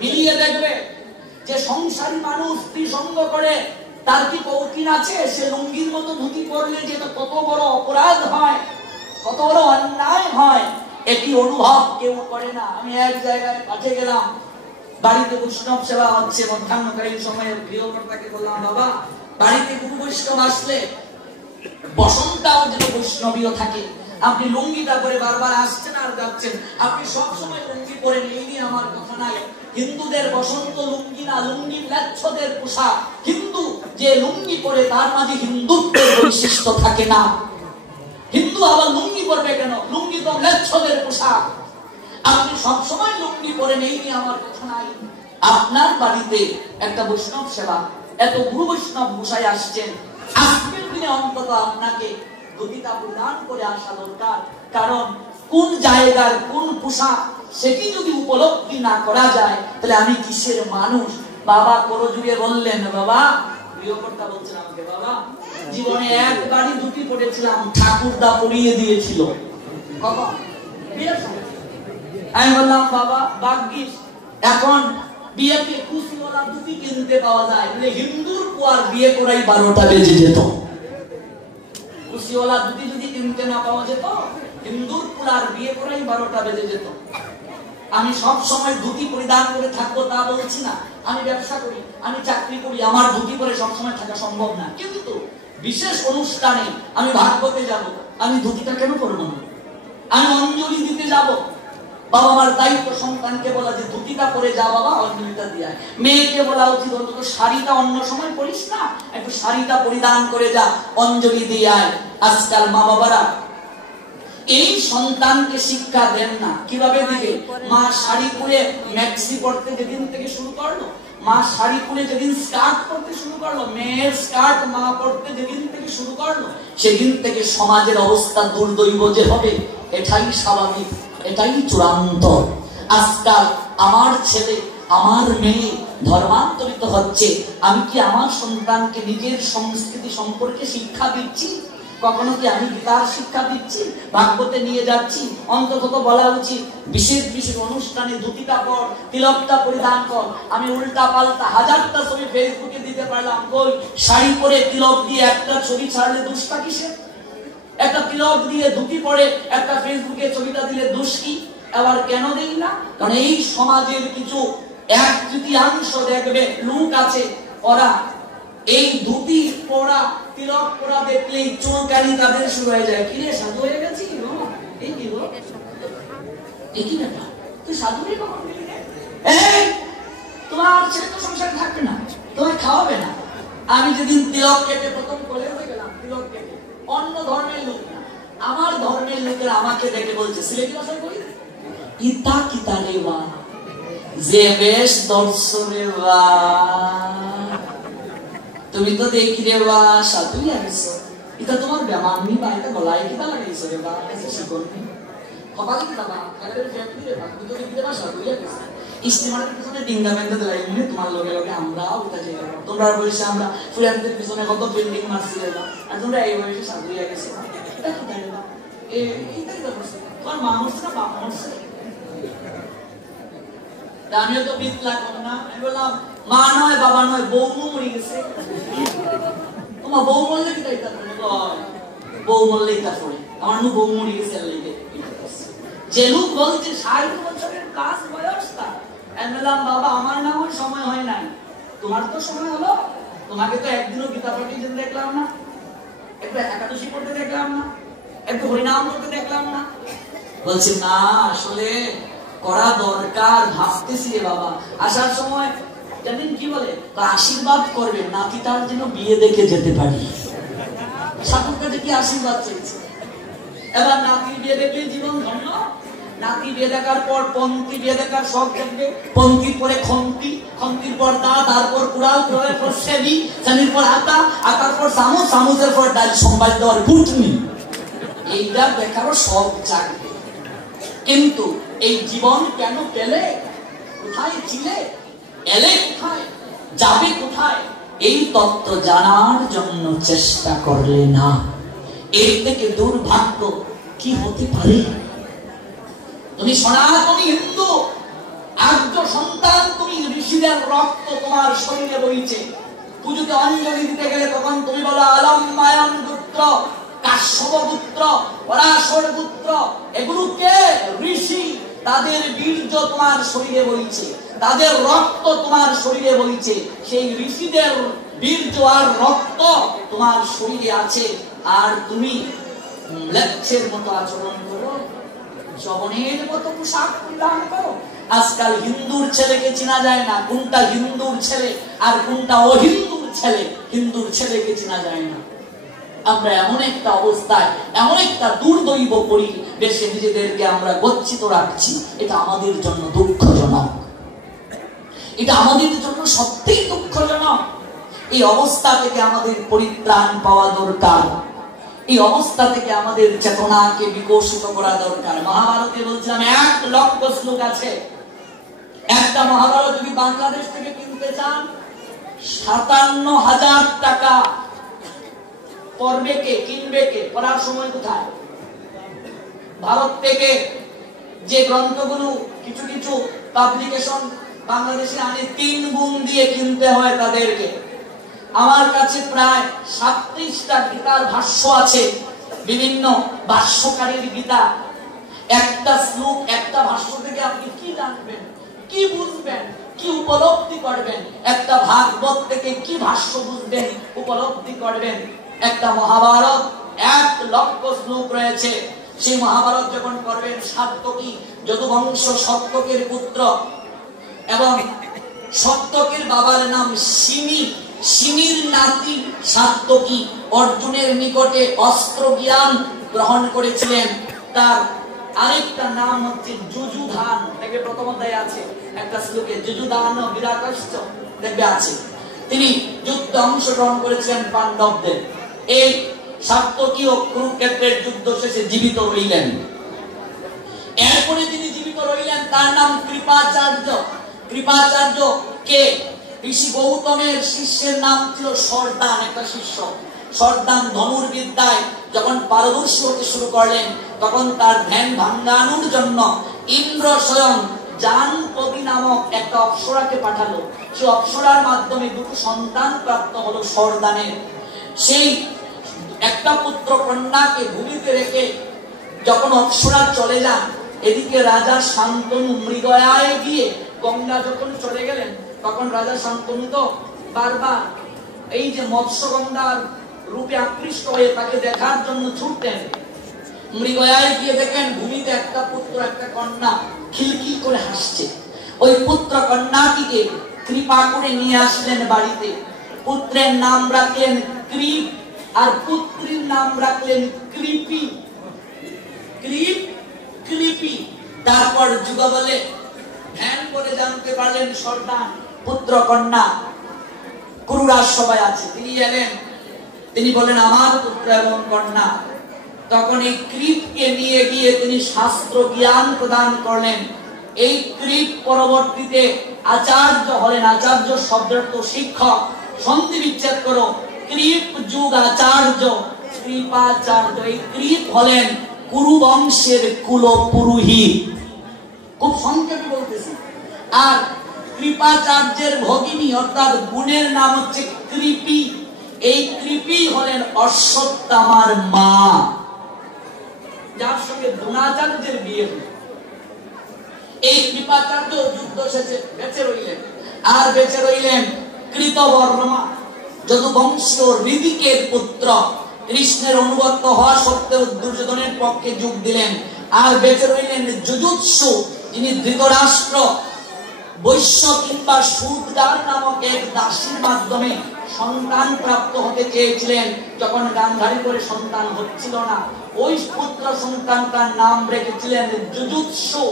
মিলিয়ে দেখবে যে সংসারী মানুষ স্ত্রী সঙ্গ করে তার কি কৌতিন আছে? সে লুঙ্গির মতো ধুতি পরলে যে কত বড় অপরাধ হয়, কত বড় অন্যায় হয়, একই অনুভব কেউ করে না। আমি এক জায়গায় পাঠে গেলাম, বাড়িতে বৈষ্ণব সেবা হচ্ছে, মধ্যাহ্নকালীন সময়ে গৃহকর্তাকে বললাম, বাবা বাড়িতে গুরু বৈষ্ণব আসলে বসনটাও যেন বৈষ্ণবীয় থাকে। আপনি লুঙ্গিটা পরে বারবার আসছেন আর যাচ্ছেন, আপনি সবসময় লুঙ্গি পরে এই নিয়ে আমার কথা নাই। হিন্দুদের বসন্ত লুঙ্গি না, লুঙ্গি ম্লেচ্ছদের পোশাক। হিন্দু যে লুঙ্গি পরে তার মাঝে হিন্দুত্বের বৈশিষ্ট্য থাকে না। হিন্দু আবার লুঙ্গি পরবে কেন? লুঙ্গি তো ম্লেচ্ছদের পোশাক। আপনি সবসময় লুঙ্গি পরে এই নিয়ে আমার কথা নাই। আপনার বাড়িতে একটা বৈষ্ণব সেবা, এত গুরু বৈষ্ণব মশাই আসছেন, আজকের দিনে অন্তত আপনাকে ধুতিটা প্রদান করে আসা দরকার। কারণ কোন জায়গার কোন পোশাক সেটি যদি উপলব্ধি না করা যায় তাহলে আমি কিসের মানুষ? বাবা করজুড়ে বললেন, বাবা গৃহকর্তা বলছেন আমাকে, বাবা জীবনে একবারই ধুতি পড়েছিলাম, ঠাকুরদা পরিয়ে দিয়েছিল। কখন? আমি বললাম, বাবা ভাগ্যিস এখন বিয়েতে কুচিওয়ালা ধুতি কিনতে পাওয়া যায়, বলে হিন্দুর কুয়ার বিয়ে করাই 12টা বেজে যেত। কুচিওয়ালা ধুতি যদি কিনতে না পাওয়া যেত, হিন্দুর কুলার বিয়ে করাই 12টা বেজে যেত। আমি সব সময় ধুতি পরিধান করে থাকবো তা বলছি না। আমি ব্যবসা করি, আমি চাকরি করি, আমার ধুতি পরে সবসময় থাকা সম্ভব না। কিন্তু বিশেষ অনুষ্ঠানে আমি ভাগবতে যাব, আমি ধুতিটা কেন পরবো না? আমি অঞ্জলি দিতে যাব, বাবা আমার দায়িত্ব সন্তানকে বলা যে ধুতিটা পরে যা বাবা, অঞ্জলিটা দিয়ে। মেয়েকে বলা উচিত অন্তত শাড়িটা অন্য সময় পরিস না, একটু শাড়িটা পরিধান করে যা, অঞ্জলি দিয়ে আয়। আজকাল মা বাবারা এই সন্তানকে শিক্ষা দেন না। কিভাবে দিবে? মা শাড়ি পরে ম্যাক্সি পরতে যেদিন থেকে শুরু করলো, মা শাড়ি পরে যেদিন স্কার্ট পরতে শুরু করলো, মেয়ের স্কার্ট মা পরতে যেদিন থেকে শুরু করলো, সেদিন থেকে সমাজের অবস্থা দুর্দৈব যে হবে, এটাই স্বাভাবিক, এটাই চূড়ান্ত। আজকাল আমার ছেলে আমার মেয়ে ধর্মান্তরিত হচ্ছে, আমি কি আমার সন্তানকে নিজের সংস্কৃতি সম্পর্কে শিক্ষা দিচ্ছি? কখনো কি আমি গীতার শিক্ষা দিচ্ছি, ভাগবতে নিয়ে যাচ্ছি? অন্তত বলা উচিত বিশেষ বিশেষ অনুষ্ঠানে ধুতিটা পর, তিলকটা পরিধান কর। আমি উল্টা পাল্টা হাজারটা ছবি ফেসবুকে দিতে পারলাম, কই শাড়ি পরে তিলক দিয়ে একটা ছবি ছাড়লে দোষটা কিসের? একটা তিলক দিয়ে ধুতি পরে একটা ফেসবুকে ছবিটা দিলে দোষ কি? আবার কেন দেই না? কারণ এই সমাজের কিছু 1/3 দেখবে লোক আছে, ওরা এই ধুতি পরা তিলক পরা দেখলেই চুলকানি তাদের শুরু হয়ে যায়। কিরে সাধু হয়ে গেছি? এই কি গো, এই কি ব্যাপার? তুই সাধু হয়ে কখন গেলি রে? তোমার ছেলে তো সংসার থাকবে না, তোমায় খাওয়াবে না। আমি যেদিন তিলক কেটে প্রথম কলেজে গেলাম, তিলক কেটে, অন্য ধর্মের লোক না, আমার ধর্মের লোকেরা আমাকে দেখে বলছে, সিলেটি ভাষায় বলি, ইতা কিতা রে বা, যে বেশ দর্শনে বা, তুমি তো দেখি রে বা সাধুই আইছো, এটা তোমার ব্যামানি বা, এটা গলায় কিতা লাগাইছো রে বা, এসে শিকড়নি কপালে কিতা বা, কালের ফ্যাক্টরি রে বা, তুমি তো দেখি রে বা সাধুই আইছো। ইস্তেমারের পিছনে ডিঙ্গা বেঁধে দিলাই, তোমার লগে লগে আমরাও উঠা যাই। তোমরা বলছে আমরা ফুরানদের পিছনে কত বিল্ডিং মারছি রে বা, আর তোমরা এই বয়সে সাধুই আইছো। এটা কোথায় রে বা? এইটাই তো করছে, তোমার মা মরছে না বাপ মরছে? আমিও তো বিত লাগলাম না, আমি বললাম মা নয় বাবা নয়, বউ মরে গেছে। তোমার বউ মরলে কি তাইতা করে? বউ মরলে এটা করে আমার নু বউ মরে গেছে। যে লোক বলছে 60 বছরের কাজ বয়স তার, আমি বললাম বাবা আমার না ওই সময় হয় নাই, তোমার তো সময় হলো। তোমাকে তো একদিনও গীতা পাঠে যেতে দেখলাম না, একটু একাদশী পড়তে দেখলাম না, একটু হরিনাম করতে দেখলাম না। বলছি না আসলে করা দরকার, ভাবতেছি রে বাবা। আসার সময় জানেন কি বলে, আশীর্বাদ করবে নাতিটার যেন বিয়ে দেখে যেতে পারি। ঠাকুর কাছে কি আশীর্বাদ চেয়েছে? এবার নাতির বিয়ে দেখলে জীবন ধন্য। নাতি বিয়ে দেখার পর পন্থী বিয়ে দেখার শখ দেখবে, পন্থীর পরে খন্তি, খন্তির পর দা, তারপর কুড়াল, কুড়ালের পর সেবি, সেবির পর আটা, আটার পর চামচ, চামচের পর ডাল, সম্বাদ দেওয়ার গুটনি, এইটা দেখারও শখ জাগবে। কিন্তু এই জীবন কেন পেলে, কোথায় ছিলে, এলে কোথায়, যাবে কোথায়, এই তত্ত্ব জানার জন্য চেষ্টা করলে না, এর থেকে দুর্ভাগ্য কি হতে পারে? তুমি সনাতনী হিন্দু, আর্য সন্তান তুমি, ঋষিদের রক্ত তোমার শরীরে বইছে। পুজোতে অঞ্জলি দিতে গেলে তখন তুমি বলো আলম্বায়ন পুত্র, কাশ্যপ পুত্র, পরাশর পুত্র, এগুলো কে? ঋষি। তাদের বীর্য তোমার শরীরে বইছে, তাদের রক্ত তোমার শরীরে বইছে। সেই ঋষিদের বীর্য আর রক্ত তোমার শরীরে আছে, আর তুমি ম্লেচ্ছের মতো আচরণ করো, যবনের মতো পোশাক পরিধান করো। আজকাল হিন্দুর ছেলেকে চেনা যায় না, কোনটা হিন্দুর ছেলে আর কোনটা অহিন্দুর ছেলে। হিন্দুর ছেলেকে চেনা যায় না। আমরা এমন একটা অবস্থায়, এমন একটা দুর্দৈব পরিবেশে নিজেদেরকে আমরা গচ্ছিত রাখছি। এটা আমাদের জন্য দুঃখজনক, এটা আমাদের জন্য সত্যিই দুঃখজনক। এই অবস্থা থেকে আমাদের পরিত্রাণ পাওয়া দরকার, এই অবস্থা থেকে আমাদের চেতনাকে বিকশিত করা দরকার। মহাভারতে বলছিলাম 1 লক্ষ শ্লোক আছে। একটা মহাভারত যদি বাংলাদেশ থেকে কিনতে চান 57,000 টাকা পড়বে কে, কিনবে কে, পড়ার সময় কোথায়? ভারত থেকে যে গ্রন্থগুলো কিছু কিছু পাবলিকেশন বাংলাদেশে আনে 3 গুণ দিয়ে কিনতে হয় তাদেরকে। আমার কাছে প্রায় 37টা গীতার ভাষ্য আছে, বিভিন্ন ভাষ্যকারীর গীতা। একটা শ্লোক, একটা ভাষ্য থেকে আপনি কি জানবেন, কি বুঝবেন, কি উপলব্ধি করবেন? একটা ভাগবত থেকে কি ভাষ্য বুঝবেন, উপলব্ধি করবেন? একটা মহাভারত 1 লক্ষ শ্লোক রয়েছে। সেই মহাভারত যখন করবেন, সাত্যকী যদুবংশ সত্যকের পুত্র, এবং সত্যকের বাবার নাম সিমি, সিমির নাতি সাত্যকী অর্জুনের নিকটে অস্ত্র জ্ঞান গ্রহণ করেছিলেন। তার আরেকটা নাম হচ্ছে যুযুধান। দেখবে প্রথম অধ্যায়ে আছে একটা শ্লোকে, যুযুধান বিরাটস্য দেখবে আছে। তিনি যুদ্ধে অংশগ্রহণ করেছিলেন পাণ্ডবদের। এই সাত্যকী ও কুরুক্ষেত্রের যুদ্ধ শেষে জীবিত রইলেন। এরপরে তিনি জীবিত রইলেন, তার নাম কৃপাচার্য। কৃপাচার্য কে? ঋষি গৌতমের শিষ্যের নাম ছিল সরদান, একটা শিষ্য। সরদান ধনুর্বিদ্যায় যখন পারদর্শী হতে শুরু করলেন, তখন তার ধ্যান ভাঙানোর জন্য ইন্দ্র স্বয়ং জানপদী নামক একটা অপ্সরাকে পাঠালো। সেই অপ্সরার মাধ্যমে 2 সন্তান প্রাপ্ত হলো সরদানের। সেই একটা পুত্র কন্যাকে ভূমিতে রেখে যখন অপ্সরা চলে যান, এদিকে রাজা শান্তনু মৃগয়ায় গিয়ে গঙ্গা যখন চলে গেলেন, তখন রাজা শান্তনু তো বারবার এই যে মৎস্যগন্ধার রূপে আকৃষ্ট হয়ে তাকে দেখার জন্য ছুটতেন। মৃগয়ায় গিয়ে দেখেন ভূমিতে একটা পুত্র একটা কন্যা খিলখিল করে হাসছে। ওই পুত্র কন্যাটিকে কৃপা করে নিয়ে আসলেন বাড়িতে। পুত্রের নাম রাখলেন কৃপ, আর পুত্রীর নাম রাখলেন কৃপি। কৃপ, কৃপি। তারপর যুগ বলে ধ্যান করে জানতে পারলেন সরদান পুত্র কন্যা কুরুরাজ সবাই আছে। তিনি এলেন, তিনি বলেন আমার পুত্র এবং কন্যা। তখন এই কৃপকে নিয়ে গিয়ে তিনি শাস্ত্র জ্ঞান প্রদান করলেন। এই কৃপ পরবর্তীতে আচার্য হলেন। আচার্য শব্দের তো শিক্ষক, সন্ধি বিচ্ছেদ করো, কৃপ যুগ আচার্য, কৃপাচার্য। এই কৃপ হলেন কুরু বংশের কুল পুরোহিত। খুব সংক্ষেপে বলতেছি। আর কৃপাচার্যের ভগিনী অর্থাৎ বোনের নাম হচ্ছে কৃপি। এই কৃপি হলেন অশ্বত্থামার মা, যার সঙ্গে দ্রোণাচার্যের বিয়ে হল। এই কৃপাচার্য যুদ্ধ শেষে বেঁচে রইলেন। আর বেঁচে রইলেন কৃতবর্মা, যদুবংশীয় ঋদিকের পুত্র। কৃষ্ণের অনুগত হওয়া সত্ত্বেও দুর্যোধনের পক্ষে যোগ দিলেন। আর বেঁচে রইলেন যুযুৎসু, যিনি ধৃতরাষ্ট্র বৈশ্য কিংবা সুদার নামক এক দাসীর মাধ্যমে সন্তান প্রাপ্ত হতে চেয়েছিলেন। যখন গান্ধারী করে সন্তান হচ্ছিল না, ওই পুত্র সন্তানটার নাম রেখেছিলেন যুযুৎসু।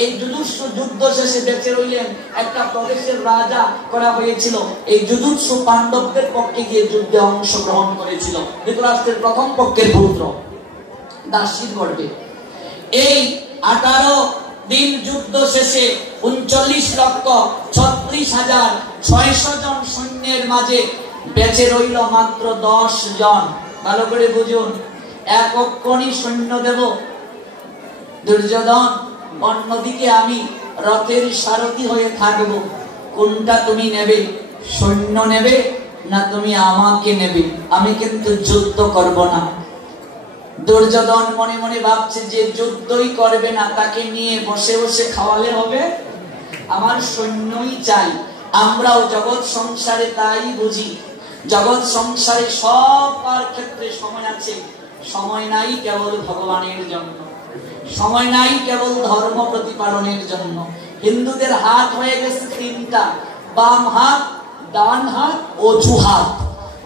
এই যুযুৎসু যুদ্ধ শেষে বেঁচে রইলেন। একটা প্রদেশের রাজা করা হয়েছিল। এই যুযুৎসু পাণ্ডবদের পক্ষে গিয়ে যুদ্ধে অংশগ্রহণ করেছিল। ধৃতরাষ্ট্রের প্রথম পক্ষের পুত্র, দাসীর গর্ভে। এই 18 দিন যুদ্ধ শেষে 39,36,600 জন সৈন্যের মাঝে বেঁচে রইল মাত্র 10 জন। ভালো করে বুঝুন, একক্ষণই সৈন্য দেব দুর্যোধন, অন্যদিকে আমি রথের সারথি হয়ে থাকবো, কোনটা তুমি নেবে? সৈন্য নেবে না তুমি আমাকে নেবে? আমি কিন্তু যুদ্ধ করব না। দুর্যোধন মনে মনে ভাবছে যে যুদ্ধই করবে না, তাকে নিয়ে বসে বসে খাওয়ালে হবে? আমার সৈন্যই চাই। আমরাও জগৎ সংসারে তাই বুঝি। জগৎ সংসারে সবার ক্ষেত্রে সময় আছে, সময় নাই কেবল ভগবানের জন্য, সময় নাই কেবল ধর্ম প্রতিপালনের জন্য। হিন্দুদের হাত হয়ে গেছে তিনটা, বাম হাত, ডান হাত, অজুহাত।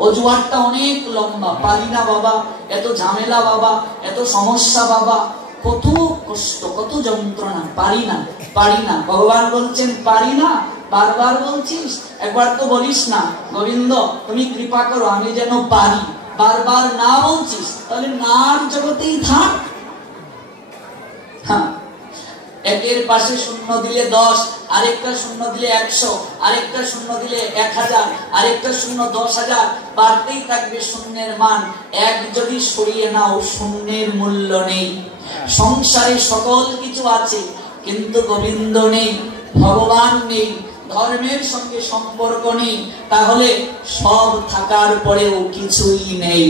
অজুহাতটা অনেক লম্বা, পারি না বাবা, এত ঝামেলা বাবা, এত সমস্যা বাবা, কত কষ্ট, কত যন্ত্রণা, পারি না, পারি না। ভগবান বলছেন পারি না, বারবার বলছিস, একবার তো বলিস না গোবিন্দ তুমি কৃপা করো আমি যেন পারি, বারবার না বলছিস, তাহলে নার জগতেই থাক। হ্যাঁ, একের পাশে শূন্য দিলে 10, আরেকটা শূন্য দিলে 100, আরেকটা শূন্য দিলে 1000, আরেকটা শূন্য 10,000, বাড়তেই থাকবে শূন্যের মান। এক যদি সরিয়ে নাও শূন্যের মূল্য নেই। সংসারে সকল কিছু আছে কিন্তু গোবিন্দ নেই, ভগবান নেই, ধর্মের সঙ্গে সম্পর্ক নেই, তাহলে সব থাকার পরেও কিছুই নেই।